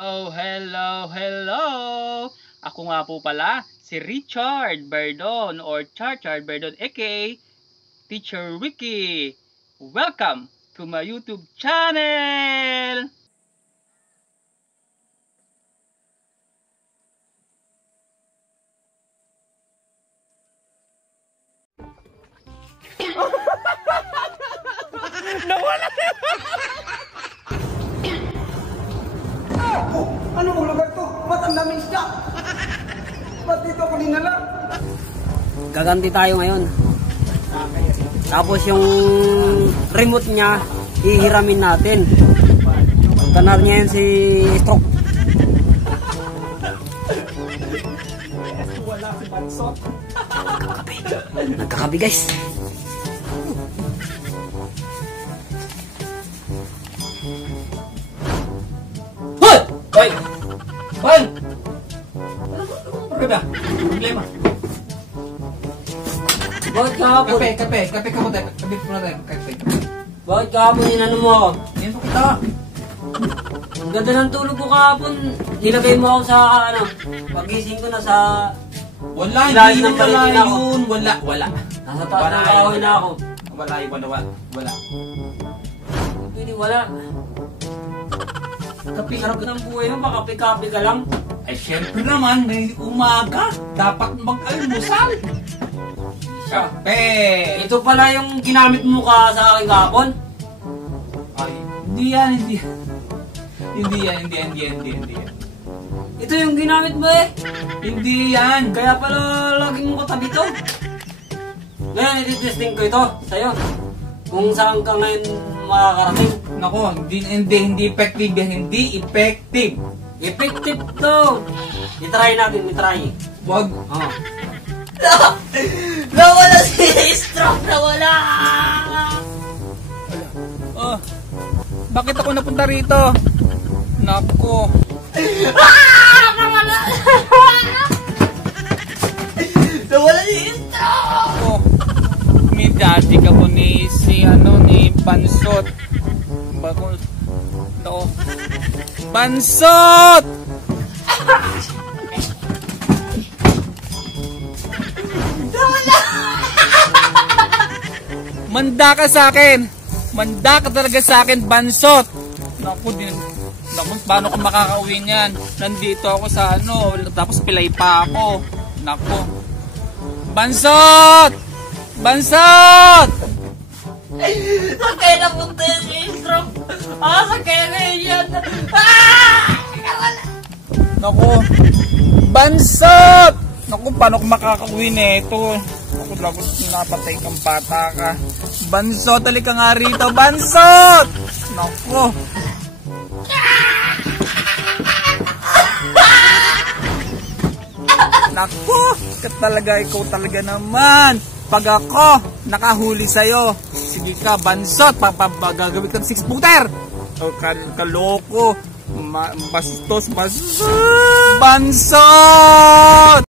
Oh, hello, hello! Ako nga po pala, si Richard Berdon or Charchard Berdon aka Teacher Ricky. Welcome to my YouTube channel! Nawala! Oh, ano mong lugar to? Ba't ang daming isda? Ba't dito ako dinala? Gaganti tayo ngayon. Tapos yung remote niya, hihiramin natin. Kanar niya yun si Stroke. Wala si Bansot. Nagkakabi guys. Hoy! Hoy! Hoy! Ano ba? Problema? Bakit kahapon? Kape ka mo tayo. Kape mo na tayo. Kape. Bakit kahapon inano mo ako? Yan po kita. Ang ganda ng tulog ko kahapon. Nilagay mo ako sa ano. Pagising ko na sa... Wala, Ilalim hindi ng wala balikin ako. yun. Wala. Nasa taas ng kahoy na ako. Wala. Pwede wala. Kape. Sarap ng buhay mo, makapi-kapi ka lang. Ay, syempre naman, may umaga. Dapat mag-almusal. Kape. Ito pala yung ginamit mo ka sa akin kahapon. Ay, hindi yan. Ito yung ginamit mo eh. Hindi yan. Kaya pala laging mo katabi to. Ngayon, ititesting ko ito sa'yo. Kung saan ka ngayon makakarating. Nako, hindi effective yan. Hindi effective. Effective to. I-try natin, i-try. Wag. Oh. Nawala si Stroke! Nawala! Oh, bakit ako napunta rito? Nako. Nawala! Nawala si Stroke! Oh, may daddy ka po ni ni Bansot. Bago, no. Bansot! Manda ka sa akin. Manda ka talaga sa akin, Bansot. Naku, paano ko makakauwi niyan? Nandito ako sa ano, tapos pilay pa ako. Naku. Bansot! Bansot! Sakay na punta si Stroke! Sakay na yan! Naku. Bansot! Naku, paano ko makakauwi nito? Naku, lagos napatay kang bata ka. Bansot, halika nga rito. Bansot! Naku. Naku, ikaw talaga naman. Pag ako nakahuli sa'yo, sige ka, Bansot, gagawin ka ng six-footer. Kaloko. Bastos. Bansot!